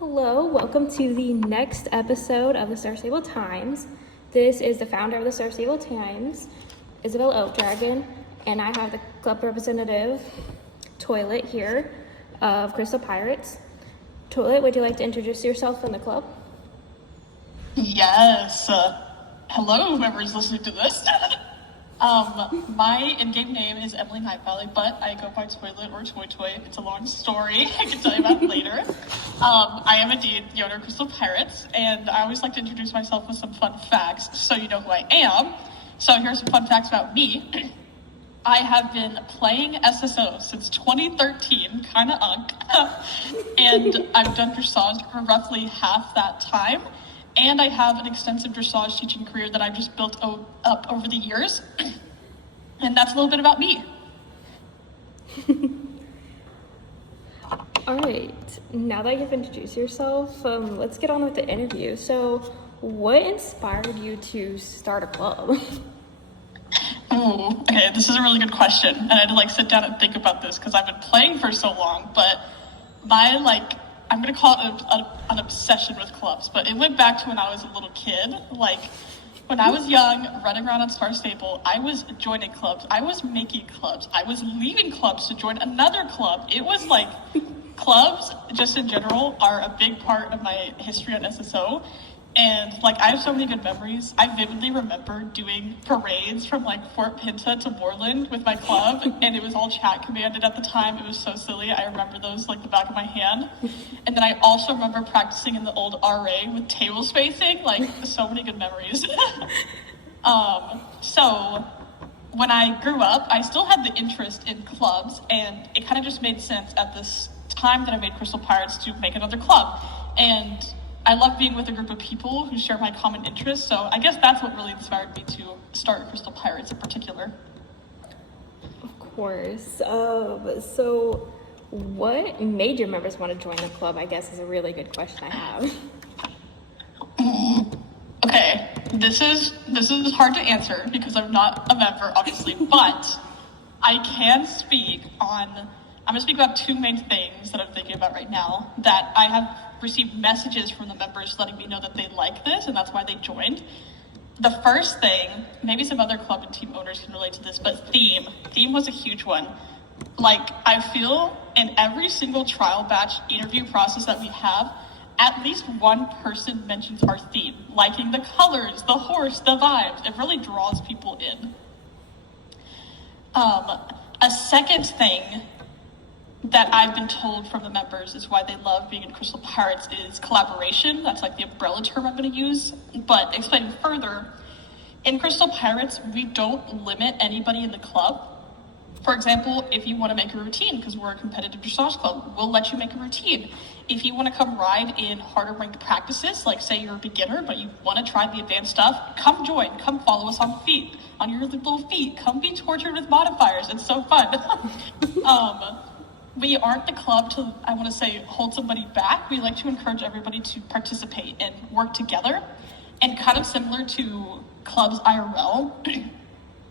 Hello, welcome to the next episode of the Star Stable Times. This is the founder of the Star Stable Times, Isabel Oakdragon, and I have the club representative, Toilet, here of Crystal Pirates. Toilet, would you like to introduce yourself and the club? Yes. Hello, whoever's listening to this. My in-game name is Emily Night Valley, but I go by Toilet or Toy Toy. It's a long story. I can tell you about it later. I am indeed the owner of Crystal Pirates, and I always like to introduce myself with some fun facts so you know who I am. So here's some fun facts about me. I have been playing SSO since 2013, kind of and I've done dressage for roughly half that time. And I have an extensive dressage teaching career that I've just built up over the years. And that's a little bit about me. All right, now that you've introduced yourself, let's get on with the interview. So, what inspired you to start a club? Ooh, okay, this is a really good question. And I had to sit down and think about this because I've been playing for so long. But my I'm going to call it an obsession with clubs, but it went back to when I was a little kid. When I was young, running around on Star Stable, I was joining clubs. I was making clubs. I was leaving clubs to join another club. It was clubs, just in general, are a big part of my history on SSO. And I have so many good memories. I vividly remember doing parades from Fort Pinta to Moreland with my club, and it was all chat commanded at the time. It was so silly. I remember those like the back of my hand. And then I also remember practicing in the old RA with table spacing. So many good memories. So when I grew up, I still had the interest in clubs, and it kind of just made sense at this time that I made Crystal Pirates to make another club. And I love being with a group of people who share my common interests, so I guess that's what really inspired me to start Crystal Pirates in particular. Of course. So what made your members want to join the club, I guess, is a really good question I have. Okay, this is hard to answer because I'm not a member, obviously, but I can I'm going to speak about two main things that I'm thinking about right now that I have received messages from the members letting me know that they like this, and that's why they joined. The first thing, maybe some other club and team owners can relate to this, but theme. Theme was a huge one. I feel in every single trial batch interview process that we have, at least one person mentions our theme, liking the colors, the horse, the vibes. It really draws people in. A second thing that I've been told from the members is why they love being in Crystal Pirates is collaboration. That's the umbrella term I'm going to use. But explaining further, in Crystal Pirates, we don't limit anybody in the club. For example, if you want to make a routine, because we're a competitive dressage club, we'll let you make a routine. If you want to come ride in harder ranked practices, say you're a beginner, but you want to try the advanced stuff, come join, come follow us on your little feet, come be tortured with modifiers. It's so fun. We aren't the club to, hold somebody back. We like to encourage everybody to participate and work together. And kind of similar to clubs IRL,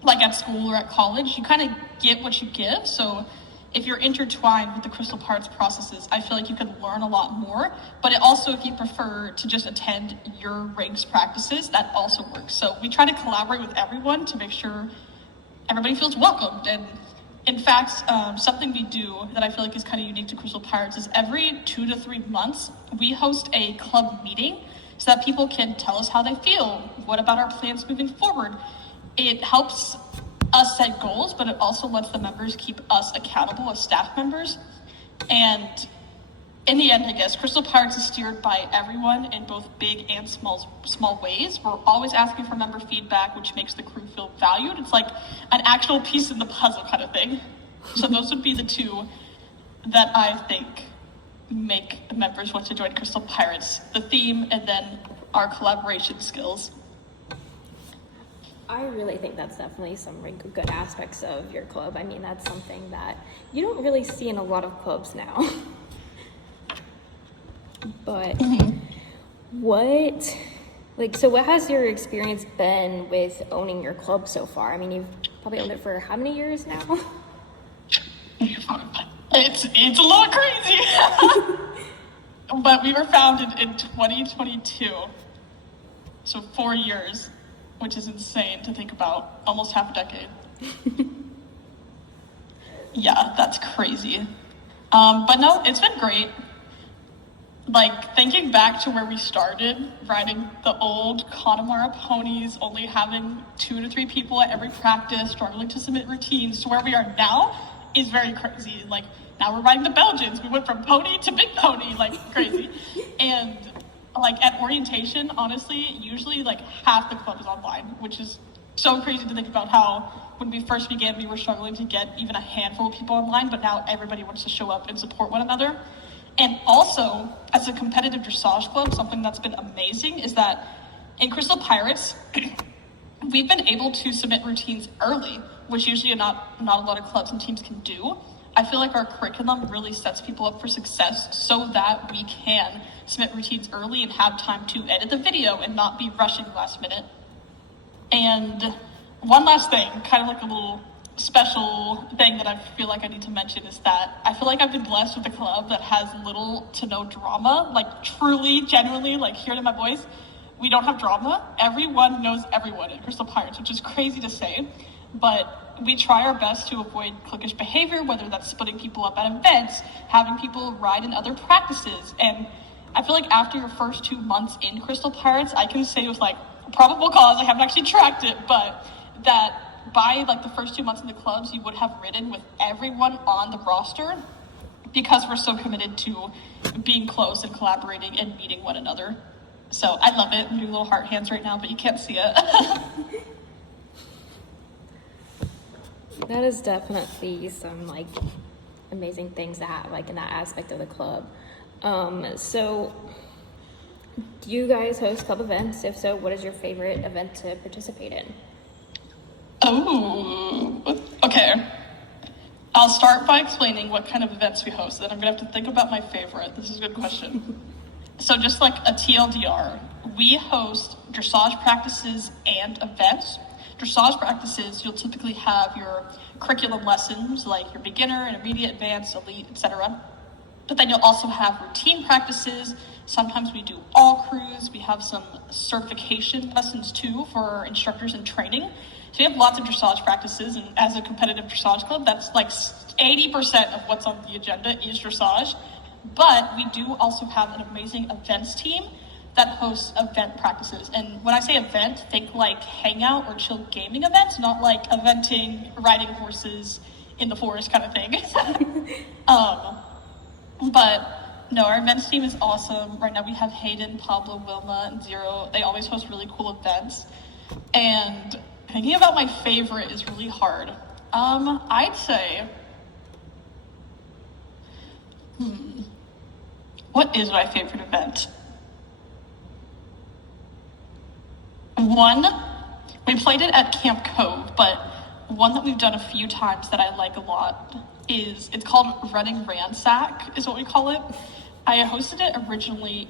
at school or at college, you kind of get what you give. So if you're intertwined with the Crystal Pirates processes, I feel like you can learn a lot more. But it also, if you prefer to just attend your ranks practices, that also works. So we try to collaborate with everyone to make sure everybody feels welcomed. And in fact, something we do that I feel like is kind of unique to Crystal Pirates is every 2 to 3 months, we host a club meeting so that people can tell us how they feel. What about our plans moving forward? It helps us set goals, but it also lets the members keep us accountable as staff members. And in the end, I guess, Crystal Pirates is steered by everyone in both big and small ways. We're always asking for member feedback, which makes the crew feel valued. It's like an actual piece in the puzzle kind of thing. So those would be the two that I think make the members want to join Crystal Pirates. The theme and then our collaboration skills. I really think that's definitely some good aspects of your club. I mean, that's something that you don't really see in a lot of clubs now. But what has your experience been with owning your club so far? I mean, you've probably owned it for how many years now? It's a lot crazy. But we were founded in 2022, so 4 years, which is insane to think about, almost half a decade. Yeah, that's crazy. But no, it's been great. Like, thinking back to where we started, riding the old Connemara ponies, only having 2 to 3 people at every practice, struggling to submit routines, to where we are now is very crazy. Like, now we're riding the Belgians. We went from pony to big pony, like, crazy. And, like, at orientation, honestly, usually, like, half the club is online, which is so crazy to think about how when we first began, we were struggling to get even a handful of people online, but now everybody wants to show up and support one another. And also, as a competitive dressage club, something that's been amazing is that in Crystal Pirates, we've been able to submit routines early, which usually not a lot of clubs and teams can do. I feel like our curriculum really sets people up for success so that we can submit routines early and have time to edit the video and not be rushing last minute. And one last thing, kind of like a little special thing that I feel like I need to mention is that I feel like I've been blessed with a club that has little to no drama, like truly, genuinely, like hear it in my voice, we don't have drama. Everyone knows everyone at Crystal Pirates, which is crazy to say, but we try our best to avoid cliquish behavior, whether that's splitting people up at events, having people ride in other practices. And I feel like after your first 2 months in Crystal Pirates, I can say with like probable cause, I haven't actually tracked it, but that by like the first 2 months in the clubs, you would have ridden with everyone on the roster because we're so committed to being close and collaborating and meeting one another. So I love it. I'm doing little heart hands right now, but you can't see it. That is definitely some like amazing things to have like in that aspect of the club. So do you guys host club events? If so, what is your favorite event to participate in? Oh, okay. I'll start by explaining what kind of events we host, then I'm gonna have to think about my favorite. This is a good question. So just like a TLDR, we host dressage practices and events. Dressage practices, you'll typically have your curriculum lessons, like your beginner, intermediate, advanced, elite, etc. But then you'll also have routine practices. Sometimes we do all crews. We have some certification lessons too for instructors in training. So we have lots of dressage practices, and as a competitive dressage club, that's like 80% of what's on the agenda is dressage. But we do also have an amazing events team that hosts event practices. And when I say event, think like hangout or chill gaming events, not like eventing, riding horses in the forest kind of thing. But no, our events team is awesome. Right now we have Hayden, Pablo, Wilma, and Zero. They always host really cool events. And thinking about my favorite is really hard. I'd say, what is my favorite event? One, we played it at Camp Cove, but one that we've done a few times that I like a lot is, it's called Running Ransack, is what we call it. I hosted it originally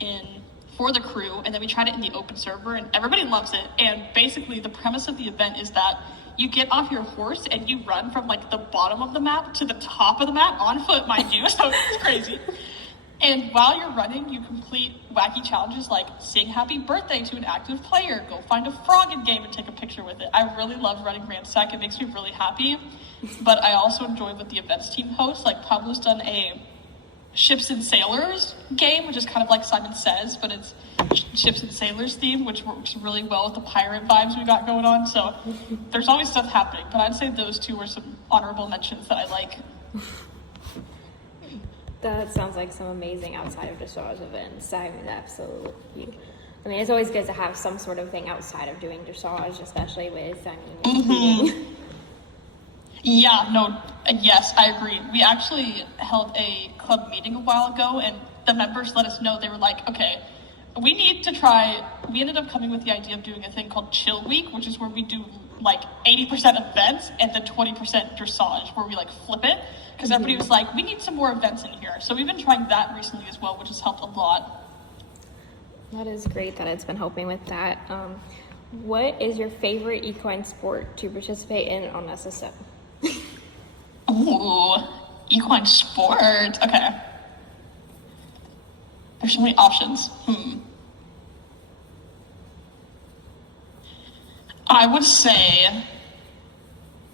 for the crew, and then we tried it in the open server, and everybody loves it. And basically the premise of the event is that you get off your horse and you run from like the bottom of the map to the top of the map on foot, mind you, so it's crazy. And while you're running, you complete wacky challenges like sing happy birthday to an active player, go find a frog in game and take a picture with it. I really love Running Ransack. It makes me really happy. But I also enjoy what the events team hosts. Like Pablo's done a Ships and Sailors game, which is kind of like Simon Says, but it's Ships and Sailors theme, which works really well with the pirate vibes we got going on. So there's always stuff happening. But I'd say those two are some honorable mentions that I like. That sounds like some amazing outside of dressage events. I mean, absolutely. I mean, it's always good to have some sort of thing outside of doing dressage, especially with, competing. Yeah, no, yes, I agree. We actually held a club meeting a while ago, and the members let us know, they were like, okay, we need to try, we ended up coming with the idea of doing a thing called Chill Week, which is where we do like 80% events and then 20% dressage, where we like flip it. Because everybody was like, we need some more events in here. So we've been trying that recently as well, which has helped a lot. That is great that it's been helping with that. What is your favorite equine sport to participate in on SSO? Ooh, equine sport. Okay. My There's so many options. I would say,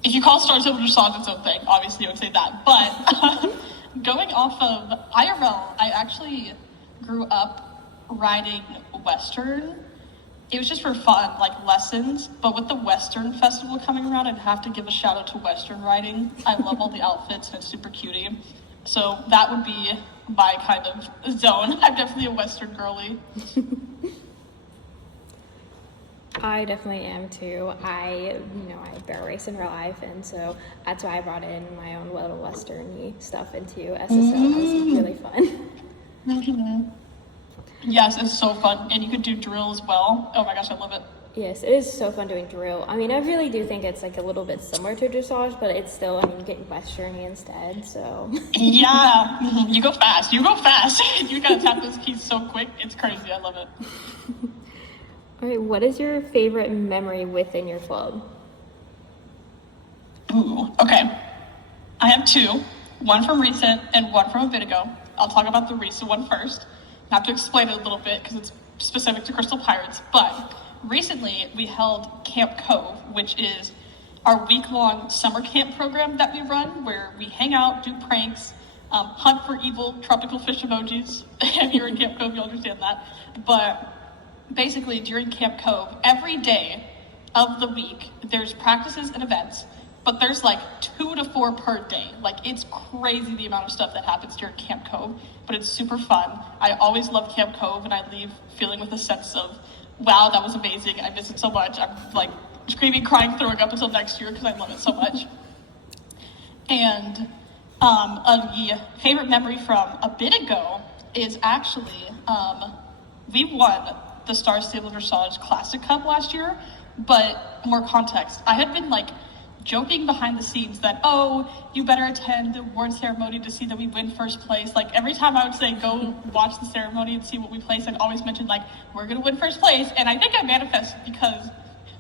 if you call Star Stable Dressage its own thing, obviously I would say that. But going off of IRL, I actually grew up riding Western. It was just for fun, like lessons. But with the Western Festival coming around, I'd have to give a shout out to Western riding. I love all the outfits and it's super cutie. So that would be my kind of zone. I'm definitely a Western girly. I definitely am too. I barrel race in real life, and so that's why I brought in my own little Western-y stuff into SSO. It was really fun. Mm-hmm. Yes, it's so fun, and you could do drill as well. Oh my gosh, I love it. Yes, it is so fun doing drill. I mean, I really do think it's like a little bit similar to dressage, but it's still, I mean, you get Western-y instead, so. Yeah, you go fast. You gotta tap those keys so quick. It's crazy. I love it. All right, what is your favorite memory within your club? Ooh, okay. I have two, one from recent and one from a bit ago. I'll talk about the recent one first. I have to explain it a little bit because it's specific to Crystal Pirates, but recently we held Camp Cove, which is our week-long summer camp program that we run where we hang out, do pranks, hunt for evil tropical fish emojis. If you're in Camp Cove, you'll understand that. But basically, during Camp Cove, every day of the week, there's practices and events, but there's like 2 to 4 per day. Like, it's crazy the amount of stuff that happens during Camp Cove, but it's super fun. I always love Camp Cove, and I leave feeling with a sense of, wow, that was amazing. I miss it so much. I'm like screaming, crying, throwing up until next year because I love it so much. And a favorite memory from a bit ago is actually we won the Star Stable Dressage Classic Cup last year, but more context. I had been like joking behind the scenes that, oh, you better attend the award ceremony to see that we win first place. Like every time I would say, go watch the ceremony and see what we place, I'd always mention like, we're gonna win first place. And I think I manifested because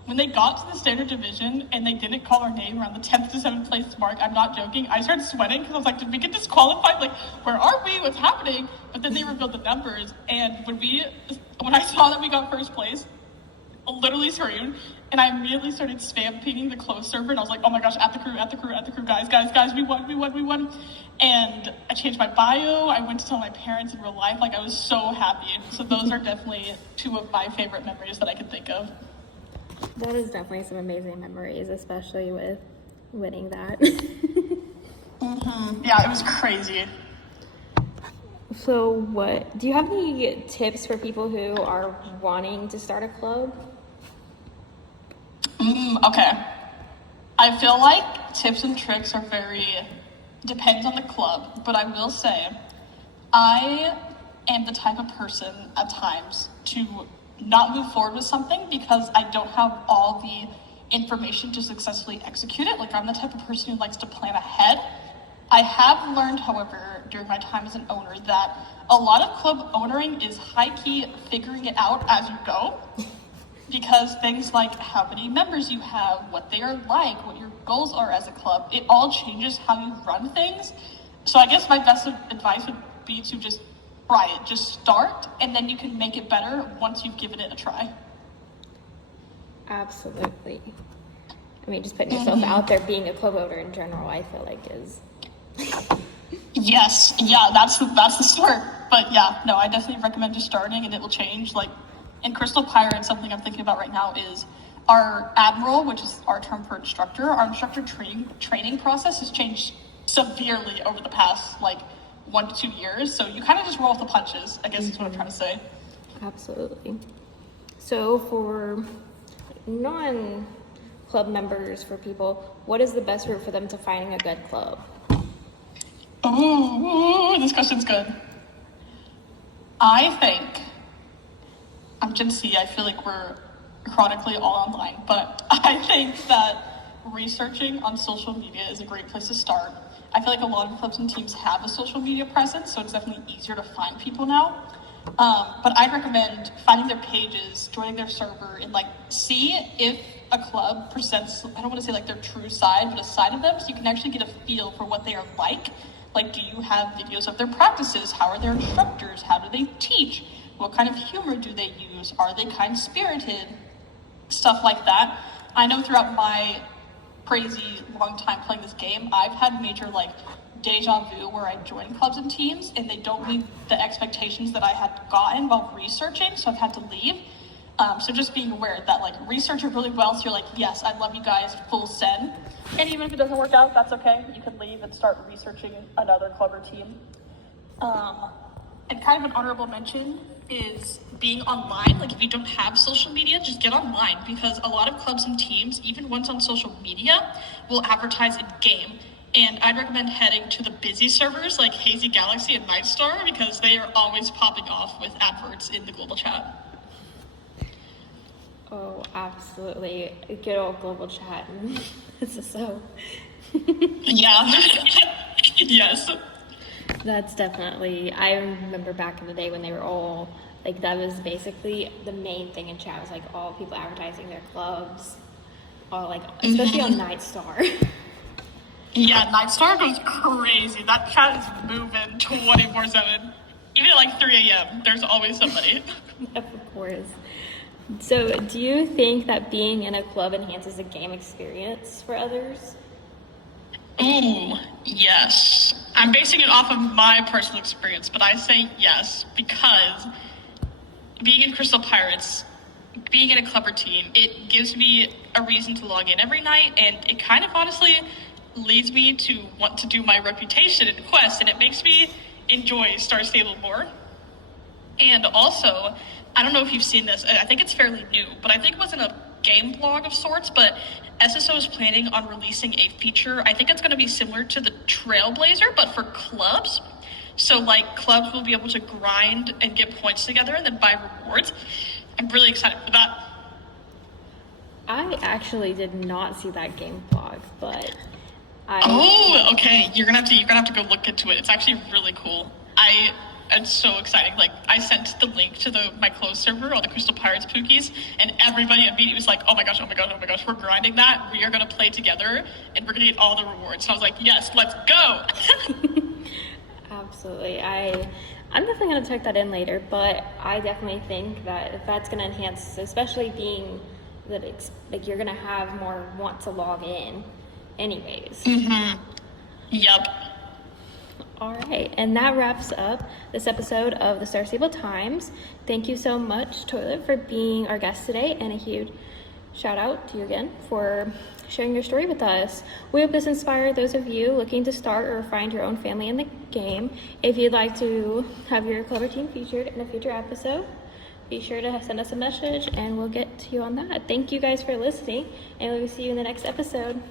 when they got to the standard division and they didn't call our name around the 10th to 7th place mark, I'm not joking, I started sweating because I was like, did we get disqualified? Like, where are we? What's happening? But then they revealed the numbers, and when I saw that we got first place, I literally screamed, and I immediately started spam pinging the closed server, and I was like, oh my gosh, at the crew, guys, we won. And I changed my bio, I went to tell my parents in real life, like I was so happy. So those are definitely two of my favorite memories that I can think of. That is definitely some amazing memories, especially with winning that. Yeah, it was crazy. So do you have any tips for people who are wanting to start a club? Okay. I feel like tips and tricks are depends on the club, but I will say, I am the type of person at times to not move forward with something because I don't have all the information to successfully execute it. Like, I'm the type of person who likes to plan ahead. I have learned, however, during my time as an owner that a lot of club ownering is high-key figuring it out as you go, because things like how many members you have, what they are like, what your goals are as a club, it all changes how you run things. So I guess my best advice would be to just try it. Just start, and then you can make it better once you've given it a try. Absolutely. I mean, just putting yourself out there, being a club owner in general, I feel like is... Yes, yeah, that's the start. But yeah, no, I definitely recommend just starting, and it will change. Like in Crystal Pirate, something I'm thinking about right now is our Admiral, which is our term for instructor. Our instructor training process has changed severely over the past 1 to 2 years. So you kind of just roll with the punches, I guess is what I'm trying to say. Absolutely. So for non-club members, for people, what is the best route for them to finding a good club? Ooh, this question's good. I think, I'm Gen Z, I feel like we're chronically all online, but I think that researching on social media is a great place to start. I feel like a lot of clubs and teams have a social media presence, so it's definitely easier to find people now. But I'd recommend finding their pages, joining their server, and see if a club presents, I don't want to say their true side, but a side of them, so you can actually get a feel for what they are like. Like, do you have videos of their practices? How are their instructors? How do they teach? What kind of humor do they use? Are they kind-spirited? Stuff like that. I know throughout my crazy long time playing this game, I've had major like deja vu where I joined clubs and teams and they don't meet the expectations that I had gotten while researching, so I've had to leave. So just being aware that like research it really well, so you're like, yes, I love you guys, full send. And even if it doesn't work out, that's okay. You can leave and start researching another club or team. And kind of an honorable mention is being online. Like if you don't have social media, just get online, because a lot of clubs and teams, even ones on social media, will advertise in game. And I'd recommend heading to the busy servers like Hazy Galaxy and Nightstar, because they are always popping off with adverts in the global chat. Oh, absolutely. Good old global chat. This is so... Yeah. Yes. That's definitely, I remember back in the day when they were all, like, that was basically the main thing in chat, was like all people advertising their clubs, all like, especially on Nightstar. Yeah, Nightstar goes crazy. That chat is moving 24/7. Even at like 3 a.m., there's always somebody. Of course. So, do you think that being in a club enhances the game experience for others? Ooh, yes. I'm basing it off of my personal experience, but I say yes because being in Crystal Pirates, being in a club or team, it gives me a reason to log in every night, and it kind of honestly leads me to want to do my reputation in Quest, and it makes me enjoy Star Stable more. And also, I don't know if you've seen this, I think it's fairly new, but I think it was in a game blog of sorts, but SSO is planning on releasing a feature. I think it's going to be similar to the Trailblazer, but for clubs. So like clubs will be able to grind and get points together and then buy rewards. I'm really excited for that. I actually did not see that game blog, but Oh, okay. You're gonna have to go look into it. It's actually really cool. It's so exciting. Like, I sent the link to my closed server, all the Crystal Pirates Pookies, and everybody immediately was like, oh my gosh, we're grinding that. We are going to play together, and we're going to get all the rewards. And I was like, yes, let's go. Absolutely. I'm definitely going to check that in later, but I definitely think that if that's going to enhance, especially being that it's like you're going to have more want to log in anyways. Mm-hmm. Yep. All right, and that wraps up this episode of the Star Stable Times. Thank you so much, Toilet, for being our guest today, and a huge shout out to you again for sharing your story with us. We hope this inspired those of you looking to start or find your own family in the game. If you'd like to have your club or team featured in a future episode, be sure to send us a message and we'll get to you on that. Thank you guys for listening, and we'll see you in the next episode.